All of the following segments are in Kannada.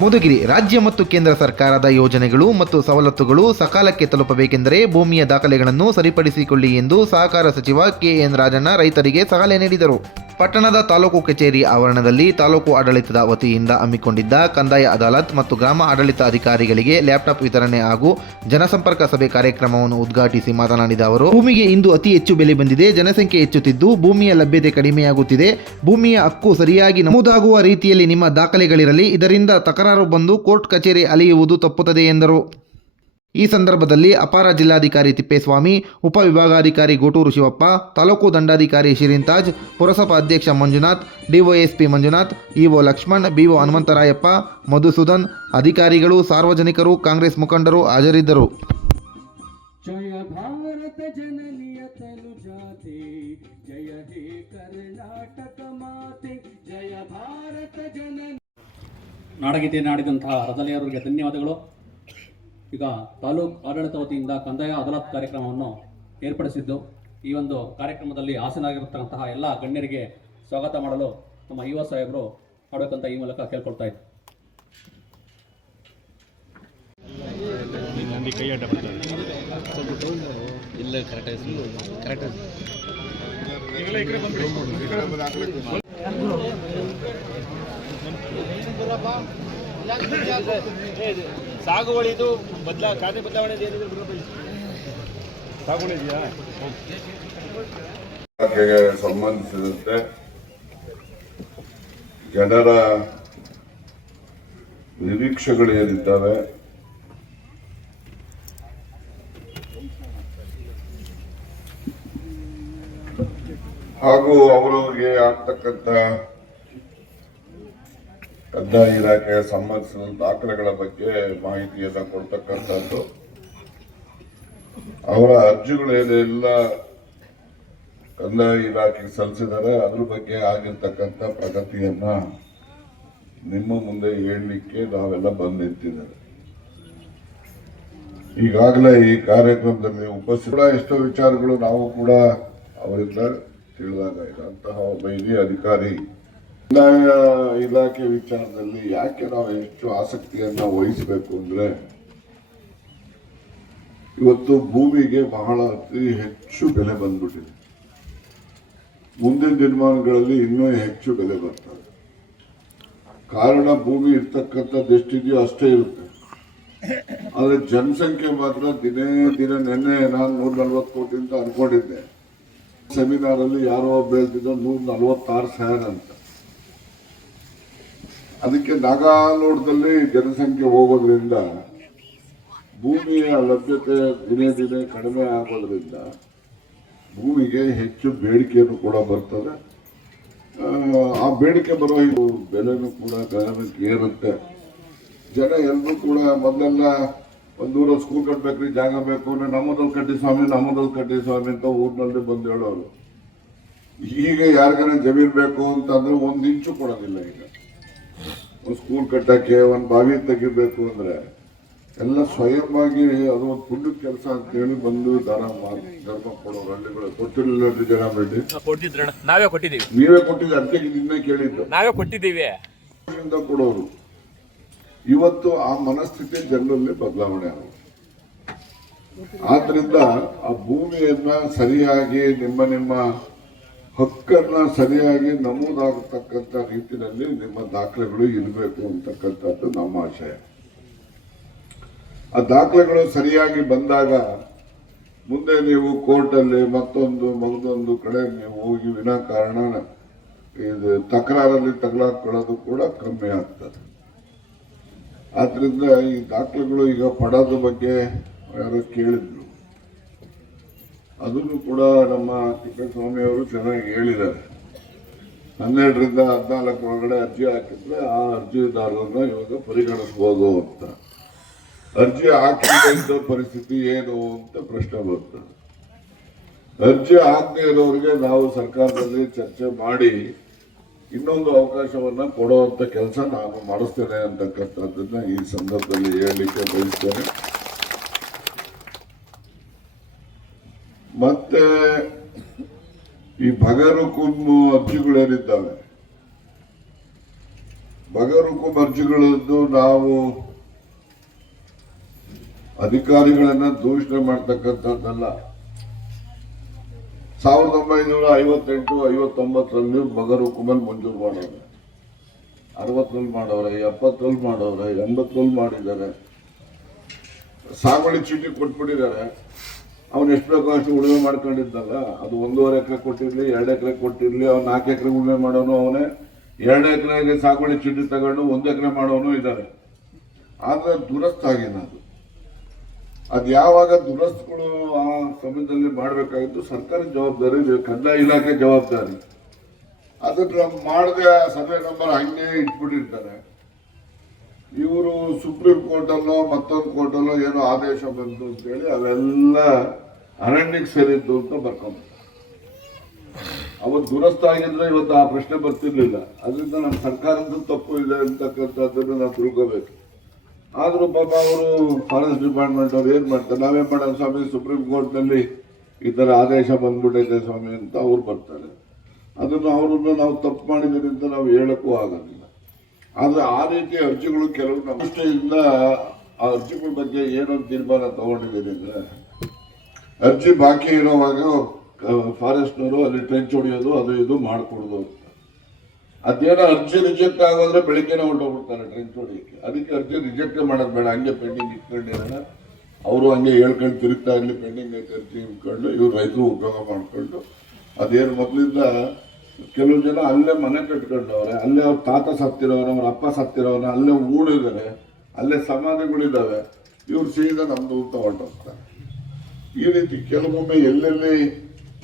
ಮಧುಗಿರಿ ರಾಜ್ಯ ಮತ್ತು ಕೇಂದ್ರ ಸರ್ಕಾರದ ಯೋಜನೆಗಳು ಮತ್ತು ಸವಲತ್ತುಗಳು ಸಕಾಲಕ್ಕೆ ತಲುಪಬೇಕೆಂದರೆ ಭೂಮಿಯ ದಾಖಲೆಗಳನ್ನು ಸರಿಪಡಿಸಿಕೊಳ್ಳಿ ಎಂದು ಸಹಕಾರ ಸಚಿವ ಕೆಎನ್ ರಾಜಣ್ಣ ರೈತರಿಗೆ ಸಲಹೆ ನೀಡಿದರು. ಪಟ್ಟಣದ ತಾಲೂಕು ಕಚೇರಿ ಆವರಣದಲ್ಲಿ ತಾಲೂಕು ಆಡಳಿತದ ವತಿಯಿಂದ ಹಮ್ಮಿಕೊಂಡಿದ್ದ ಕಂದಾಯ ಅದಾಲತ್ ಮತ್ತು ಗ್ರಾಮ ಆಡಳಿತ ಅಧಿಕಾರಿಗಳಿಗೆ ಲ್ಯಾಪ್ಟಾಪ್ ವಿತರಣೆ ಹಾಗೂ ಜನಸಂಪರ್ಕ ಸಭೆ ಕಾರ್ಯಕ್ರಮವನ್ನು ಉದ್ಘಾಟಿಸಿ ಮಾತನಾಡಿದ ಅವರು, ಭೂಮಿಗೆ ಇಂದು ಅತಿ ಹೆಚ್ಚು ಬೆಲೆ ಬಂದಿದೆ, ಜನಸಂಖ್ಯೆ ಹೆಚ್ಚುತ್ತಿದ್ದು ಭೂಮಿಯ ಲಭ್ಯತೆ ಕಡಿಮೆಯಾಗುತ್ತಿದೆ, ಭೂಮಿಯ ಹಕ್ಕು ಸರಿಯಾಗಿ ನಮೂದಾಗುವ ರೀತಿಯಲ್ಲಿ ನಿಮ್ಮ ದಾಖಲೆಗಳಿರಲಿ, ಇದರಿಂದ ತಕರಾರು ಬಂದು ಕೋರ್ಟ್ ಕಚೇರಿ ಅಲೆಯುವುದು ತಪ್ಪುತ್ತದೆ ಎಂದರು. ಈ ಸಂದರ್ಭದಲ್ಲಿ ಅಪಾರ ಜಿಲ್ಲಾಧಿಕಾರಿ ತಿಪ್ಪೇಸ್ವಾಮಿ ಉಪವಿಭಾಗಾಧಿಕಾರಿ ಗೋಟೂರು ಶಿವಪ್ಪ ತಾಲೂಕು ದಂಡಾಧಿಕಾರಿ ಶಿರಿಂತಾಜ್ ತಾಜ್ ಪುರಸಭಾ ಅಧ್ಯಕ್ಷ Manjunath DYSP Manjunath EO Lakshman BO Hanumantharayappa Madhusudan ಅಧಿಕಾರಿಗಳು ಸಾರ್ವಜನಿಕರು ಕಾಂಗ್ರೆಸ್ ಮುಖಂಡರು ಹಾಜರಿದ್ದರು. ಜಯ ಭಾರತ ಜನನಿಯ ತನು ಜಾತೆ ಜಯ ಹೇ ಕರ್ನಾಟಕ ಮಾತೆ ಜಯ ಭಾರತ ಜನನಿ ನಾಡಗೀತೆ ನಾಡಿದಂತಹ ರದಲಿಯರಿಗೆ ಧನ್ಯವಾದಗಳು. ಈಗ ತಾಲೂಕ್ ಆಡಳಿತ ವತಿಯಿಂದ ಕಂದಾಯ ಅದಾಲತ್ ಕಾರ್ಯಕ್ರಮವನ್ನು ಏರ್ಪಡಿಸಿದ್ದು ಈ ಒಂದು ಕಾರ್ಯಕ್ರಮದಲ್ಲಿ ಹಾಸನಾಗಿರತಕ್ಕಂತಹ ಎಲ್ಲ ಗಣ್ಯರಿಗೆ ಸ್ವಾಗತ ಮಾಡಲು ನಮ್ಮ ಯುವ ಸಾಹೇಬರು ಮಾಡಬೇಕಂತ ಈ ಮೂಲಕ ಕೇಳ್ಕೊಳ್ತಾ ಇದ್ದಾರೆ ಸಾಗುವಳಿದು ಬದಲಾ ಖಾತೆ ಬದಲಾವಣೆ ಇಲಾಖೆಗೆ ಸಂಬಂಧಿಸಿದಂತೆ ಜನರ ನಿರೀಕ್ಷೆಗಳು ಏನಿದ್ದಾವೆ? ಹಾಗೂ ಅವರಿಗೆ ಆಗ್ತಕ್ಕಂಥ ಕಂದಾಯ ಇಲಾಖೆಗೆ ಸಂಬಂಧಿಸಿದ ದಾಖಲೆಗಳ ಬಗ್ಗೆ ಮಾಹಿತಿಯನ್ನು ಕೊಡ್ತಕ್ಕಂಥದ್ದು. ಅವರ ಅರ್ಜಿಗಳೇನೆಲ್ಲ ಕಂದಾಯ ಇಲಾಖೆಗೆ ಸಲ್ಲಿಸಿದರೆ ಅದ್ರ ಬಗ್ಗೆ ಆಗಿರ್ತಕ್ಕಂಥ ಪ್ರಗತಿಯನ್ನ ನಿಮ್ಮ ಮುಂದೆ ಹೇಳಲಿಕ್ಕೆ ನಾವೆಲ್ಲ ಬಂದು ನಿಂತಿದ್ದೇವೆ ಈಗಾಗಲೇ ಈ ಕಾರ್ಯಕ್ರಮದಲ್ಲಿ ಉಪಸ್ಥಿತ ಎಷ್ಟೋ ವಿಚಾರಗಳು ನಾವು ಕೂಡ ಅವರಿಂದ ತಿಳಿದಾಗ ಅಂತಹ ಒಬ್ಬ ಅಧಿಕಾರಿ ಕಂದಾಯ ಇಲಾಖೆ ವಿಚಾರದಲ್ಲಿ ಯಾಕೆ ನಾವು ಹೆಚ್ಚು ಆಸಕ್ತಿಯನ್ನ ವಹಿಸಬೇಕು ಅಂದ್ರೆ, ಇವತ್ತು ಭೂಮಿಗೆ ಬಹಳ ಅತಿ ಹೆಚ್ಚು ಬೆಲೆ ಬಂದ್ಬಿಟ್ಟಿದೆ. ಮುಂದಿನ ದಿನಮಾನಗಳಲ್ಲಿ ಇನ್ನೂ ಹೆಚ್ಚು ಬೆಲೆ ಬರ್ತದೆ. ಕಾರಣ ಭೂಮಿ ಇರ್ತಕ್ಕಂಥದ್ದು ಎಷ್ಟಿದೆಯೋ ಅಷ್ಟೇ ಇರುತ್ತೆ. ಆದರೆ ಜನಸಂಖ್ಯೆ ಮಾತ್ರ ದಿನೇ ದಿನ ನಿನ್ನೆ ನಾನು ನೂರ ನಲ್ವತ್ತು ಕೋಟಿ ಅಂತ ಅನ್ಕೊಂಡಿದ್ದೆ. ಸೆಮಿನಾರ್ ಅಲ್ಲಿ ಯಾರೋ ಒಬ್ಬ ಹೇಳ್ತಿದ್ರು ನೂರ ನಲ್ವತ್ತಾರು ಸಾವಿರ ಅಂತ. ಅದಕ್ಕೆ ನಾಗಾಲೋಟದಲ್ಲಿ ಜನಸಂಖ್ಯೆ ಹೋಗೋದ್ರಿಂದ ಭೂಮಿಯ ಲಭ್ಯತೆ ದಿನೇ ದಿನೇ ಕಡಿಮೆ ಆಗೋದ್ರಿಂದ ಭೂಮಿಗೆ ಹೆಚ್ಚು ಬೇಡಿಕೆಯನ್ನು ಕೂಡ ಬರ್ತದೆ. ಆ, ಬೇಡಿಕೆ ಬರೋ ಇದು ಬೆಲೆನೂ ಕೂಡ ಗಗನಕ್ಕೆ ಏರುತ್ತೆ. ಜನ ಎಲ್ಲರೂ ಕೂಡ ಮೊದಲೆಲ್ಲ ಒಂದೂರ ಸ್ಕೂಲ್ ಕಟ್ಟಬೇಕ್ರಿ ಜಾಗ ಬೇಕು ಅಂದರೆ ನಮ್ಮದಲ್ಲಿ ಕಟ್ಟಿ ಸ್ವಾಮಿ ನಮ್ಮದಲ್ಲಿ ಕಟ್ಟಿ ಸ್ವಾಮಿ ಅಂತ ಊರಿನಲ್ಲಿ ಬಂದು ಹೇಳೋರು. ಈಗ ಯಾರಿಗಾರ ಜಮೀನು ಬೇಕು ಅಂತಂದ್ರೆ ಒಂದು ಇಂಚು ಕೊಡೋದಿಲ್ಲ ಈಗ. ಒಂದು ಸ್ಕೂಲ್ ಕಟ್ಟಕ್ಕೆ ಒಂದು ಬಾವಿ ತೆಗಿಬೇಕು ಅಂದ್ರೆ ಎಲ್ಲ ಸ್ವಯಂವಾಗಿ ಅದು ಒಂದು ಪುಣ್ಯ ಕೆಲಸ ಅಂತ ಹೇಳಿ ಬಂದು ದಾನ ಧರ್ಮ ಕೊಡೋರು ಹಳ್ಳಿಗಳು ಕೊಟ್ಟಿರಲಿಲ್ಲ ಜನ ಬೇಡಿ ನಾವೇ ಕೊಟ್ಟಿದ್ದೀವಿ. ನೀವೇ ಕೊಟ್ಟಿದ್ದು ಅದಕ್ಕೆ ನಿನ್ನೆ ಕೇಳಿದ್ದು. ನಾವೇ ಕೊಟ್ಟಿದ್ದೀವಿ. ಕೊಡೋರು. ಇವತ್ತು ಆ ಮನಸ್ಥಿತಿ ಜನರಲ್ಲಿ ಬದಲಾವಣೆ ಆಗುತ್ತೆ ಆದ್ರಿಂದ ಆ ಭೂಮಿಯನ್ನ ಸರಿಯಾಗಿ ನಿಮ್ಮ ನಿಮ್ಮ ಹಕ್ಕನ್ನ ಸರಿಯಾಗಿ ನಮೂದಾಗತಕ್ಕಂಥ ರೀತಿಯಲ್ಲಿ ನಿಮ್ಮ ದಾಖಲೆಗಳು ಇರಬೇಕು ಅಂತಕ್ಕಂಥದ್ದು ನಮ್ಮ ಆಶಯ. ಆ ದಾಖಲೆಗಳು ಸರಿಯಾಗಿ ಬಂದಾಗ ಮುಂದೆ ನೀವು ಕೋರ್ಟಲ್ಲಿ ಮತ್ತೊಂದು ಮಗದೊಂದು ಕಡೆ ನೀವು ಹೋಗಿ ವಿನಾಕಾರಣ ಇದು ತಕರಾರಲ್ಲಿ ತಗಲಾಕೊಳ್ಳೋದು ಕೂಡ ಕಮ್ಮಿ ಆಗ್ತದೆ. ಆದ್ದರಿಂದ ಈ ದಾಖಲೆಗಳು ಈಗ ಪಡೋದ ಬಗ್ಗೆ ಯಾರೋ ಕೇಳಿದ್ರು. ಅದನ್ನು ಕೂಡ ನಮ್ಮ ತಿಪ್ಪೇಸ್ವಾಮಿ ಅವರು ಚೆನ್ನಾಗಿ ಹೇಳಿದ್ದಾರೆ. ಹನ್ನೆರಡರಿಂದ ಹದಿನಾಲ್ಕು ಒಳಗಡೆ ಅರ್ಜಿ ಹಾಕಿದ್ರೆ ಆ ಅರ್ಜಿದಾರರನ್ನ ಇವಾಗ ಪರಿಗಣಿಸ್ಬೋದು ಅಂತ. ಅರ್ಜಿ ಹಾಕಿದ ಪರಿಸ್ಥಿತಿ ಏನು ಅಂತ ಪ್ರಶ್ನೆ ಬರ್ತದೆ ಅರ್ಜಿ ಹಾಕದೇ ಇರೋರಿಗೆ ನಾವು ಸರ್ಕಾರದಲ್ಲಿ ಚರ್ಚೆ ಮಾಡಿ ಇನ್ನೊಂದು ಅವಕಾಶವನ್ನ ಕೊಡುವಂತ ಕೆಲಸ ನಾನು ಮಾಡಿಸ್ತೇನೆ ಅಂತಕ್ಕಂಥದ್ದನ್ನು ಈ ಸಂದರ್ಭದಲ್ಲಿ ಹೇಳಲಿಕ್ಕೆ ಬಯಸ್ತೇನೆ. ಮತ್ತೆ ಈ ಬಗರು ಕುಮ್ಮು ಅರ್ಜಿಗಳೇನಿದ್ದಾವೆ? ಕುಂಬ ಅರ್ಜಿಗಳದ್ದು ನಾವು ಅಧಿಕಾರಿಗಳನ್ನ ದೂಷಣೆ ಮಾಡ್ತಕ್ಕಂಥದ್ದಲ್ಲ. ಸಾವಿರದ ಒಂಬೈನೂರ ಐವತ್ತೆಂಟು, ಐವತ್ತೊಂಬತ್ತರಲ್ಲಿ ಬಗರು ಹುಕುಮನ್ ಮಂಜೂರು ಮಾಡೋರು ಅರವತ್ತರಲ್ಲಿ ಮಾಡವ್ರೆ ಎಪ್ಪತ್ತರಲ್ಲಿ ಮಾಡವ್ರೆ ಎಂಬತ್ತರಲ್ಲಿ ಮಾಡಿದ್ದಾರೆ. ಸಾಗುವಳಿ ಚೀಟಿ ಕೊಟ್ಬಿಟ್ಟಿದ್ದಾರೆ. ಅವನು ಎಷ್ಟು ಬೇಕೋ ಅಷ್ಟು ಉಳುಮೆ ಮಾಡ್ಕೊಂಡಿದ್ದಲ್ಲ. ಅದು ಒಂದೂವರೆ ಎಕರೆ ಕೊಟ್ಟಿರಲಿ, ಎರಡು ಎಕರೆ ಕೊಟ್ಟಿರಲಿ, ಅವ್ನು ನಾಲ್ಕು ಎಕರೆ ಉಳುಮೆ ಮಾಡೋನು ಅವನೇ. ಎರಡು ಎಕರೆಗೆ ಸಾಗುವಳಿ ಚೀಟಿ ತಗೊಂಡು ಒಂದು ಎಕರೆ ಮಾಡೋನು ಇದ್ದಾರೆ ಆದರೆ ದುರಸ್ತ ಆಗಿಲ್ಲ ಅದು? ಅದು ಯಾವಾಗ ದುರಸ್ತುಗಳು ಆ ಸಮಯದಲ್ಲಿ ಮಾಡಬೇಕಾಗಿತ್ತು ಸರ್ಕಾರಿ ಜವಾಬ್ದಾರಿ ಕಂದಾಯ ಇಲಾಖೆ ಜವಾಬ್ದಾರಿ. ಅದನ್ನ ಮಾಡದೆ ಸರ್ವೆ ನಂಬರ್ ಹಂಗೆ ಇಟ್ಬಿಟ್ಟಿರ್ತಾರೆ. ಇವರು ಸುಪ್ರೀಂ ಕೋರ್ಟಲ್ಲೋ ಮತ್ತೊಂದು ಕೋರ್ಟಲ್ಲೋ ಏನೋ ಆದೇಶ ಬಂತು ಅಂತೇಳಿ ಅವೆಲ್ಲ ಅರಣ್ಯಕ್ಕೆ ಸೇರಿದ್ದು ಅಂತ ಬರ್ಕೊಂಬ ಅವತ್ತು ದುರಸ್ತ ಆಗಿದ್ರೆ ಇವತ್ತು ಆ ಪ್ರಶ್ನೆ ಬರ್ತಿರ್ಲಿಲ್ಲ. ಅದರಿಂದ ನಮ್ಮ ಸರ್ಕಾರದ ತಪ್ಪು ಇದೆ ಅಂತಕ್ಕಂಥದ್ದನ್ನು ನಾವು ತಿಳ್ಕೋಬೇಕು. ಆದರೂ ಪಾಪ ಅವರು ಫಾರೆಸ್ಟ್ ಡಿಪಾರ್ಟ್ಮೆಂಟ್ ಅವ್ರು ಏನು ಮಾಡ್ತಾರೆ? ನಾವೇನ್ ಮಾಡೋಣ ಸ್ವಾಮಿ? ಸುಪ್ರೀಂ ಕೋರ್ಟ್ನಲ್ಲಿ ಈ ಥರ ಆದೇಶ ಬಂದ್ಬಿಟ್ಟೈತೆ ಸ್ವಾಮಿ ಅಂತ ಅವ್ರು ಬರ್ತಾರೆ. ಅದನ್ನು ಅವರನ್ನು ನಾವು ತಪ್ಪು ಮಾಡಿದ್ದೀರಿ ಅಂತ ನಾವು ಹೇಳೋಕ್ಕೂ ಆಗೋದಿಲ್ಲ ಆದ್ರೆ ಆ ರೀತಿ ಅರ್ಜಿಗಳು ಕೆಲವು ನಮ್ಮ ದೃಷ್ಟಿಯಿಂದ ಆ ಅರ್ಜಿಗಳ ಬಗ್ಗೆ ಏನೊಂದು ತೀರ್ಮಾನ ತಗೊಂಡಿದ್ದೀನಿ ಅಂದ್ರೆ, ಅರ್ಜಿ ಬಾಕಿ ಇರೋವಾಗ ಫಾರೆಸ್ಟ್ನವರು ಅಲ್ಲಿ ಟ್ರೆಂಚ್ ಹೊಡೆಯೋದು, ಅದು ಇದು ಮಾಡಿಕೊಡೋದು ಅಂತ. ಅದೇನೋ ಅರ್ಜಿ ರಿಜೆಕ್ಟ್ ಆಗೋದ್ರೆ ಬೆಳಿಗ್ಗೆನೆ ಹೊರಟೋಗ್ಬಿಡ್ತಾರೆ ಟ್ರೆಂಚ್ ಹೊಡಿಯಕ್ಕೆ. ಅದಕ್ಕೆ ಅರ್ಜಿ ರಿಜೆಕ್ಟ್ ಮಾಡೋದು ಬೇಡ, ಹಂಗೆ ಪೆಂಡಿಂಗ್ ಇಟ್ಕೊಂಡಿರೋಣ ಅವರು ಹಂಗೆ ಹೇಳ್ಕೊಂಡು ತಿರುಗ್ತಾ ಇರಲಿ ಪೆಂಡಿಂಗ್ ಐತೆ ಅರ್ಜಿ ಇಟ್ಕೊಂಡು ಇವ್ರು ರೈತರು ಉಪಯೋಗ ಮಾಡ್ಕೊಂಡು, ಅದೇನು ಮೊದಲಿಂದ ಕೆಲವು ಜನ ಅಲ್ಲೇ ಮನೆ ಕಟ್ಕೊಂಡವ್ರೆ ಅಲ್ಲೇ ಅವ್ರ ತಾತ ಸತ್ತಿರೋರು, ಅವ್ರ ಅಪ್ಪ ಸತ್ತಿರೋರು, ಅಲ್ಲೇ ಊಡಿದ್ದಾರೆ ಅಲ್ಲೇ ಸಮಾಧಿಗಳಿದ್ದಾವೆ. ಇವ್ರು ಸೀದಾ ನಮ್ದು ಅಂತ ಹೊರಟೋಗ್ತಾರೆ ಈ ರೀತಿ ಕೆಲವೊಮ್ಮೆ ಎಲ್ಲೆಲ್ಲಿ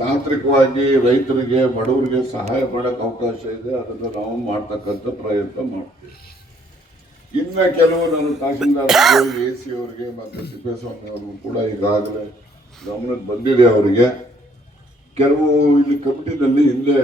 ತಾಂತ್ರಿಕವಾಗಿ ರೈತರಿಗೆ, ಬಡವರಿಗೆ ಸಹಾಯ ಮಾಡೋಕೆ ಅವಕಾಶ ಇದೆ, ಅದನ್ನು ನಾವು ಮಾಡ್ತಕ್ಕಂಥ ಪ್ರಯತ್ನ ಮಾಡ್ತೀವಿ. ಇನ್ನು ಕೆಲವು ನನ್ನ ತಹಶೀಲ್ದಾರ್ ಎ ಸಿ ಅವರಿಗೆ ಮತ್ತು ತಿಪ್ಪೇಸ್ವಾಮಿ ಅವ್ರಿಗೂ ಕೂಡ ಈಗಾಗಲೇ ಗಮನಕ್ಕೆ ಬಂದಿದೆ ಅವರಿಗೆ. ಕೆಲವು ಇಲ್ಲಿ ಕಮಿಟಿನಲ್ಲಿ ಹಿಂದೆ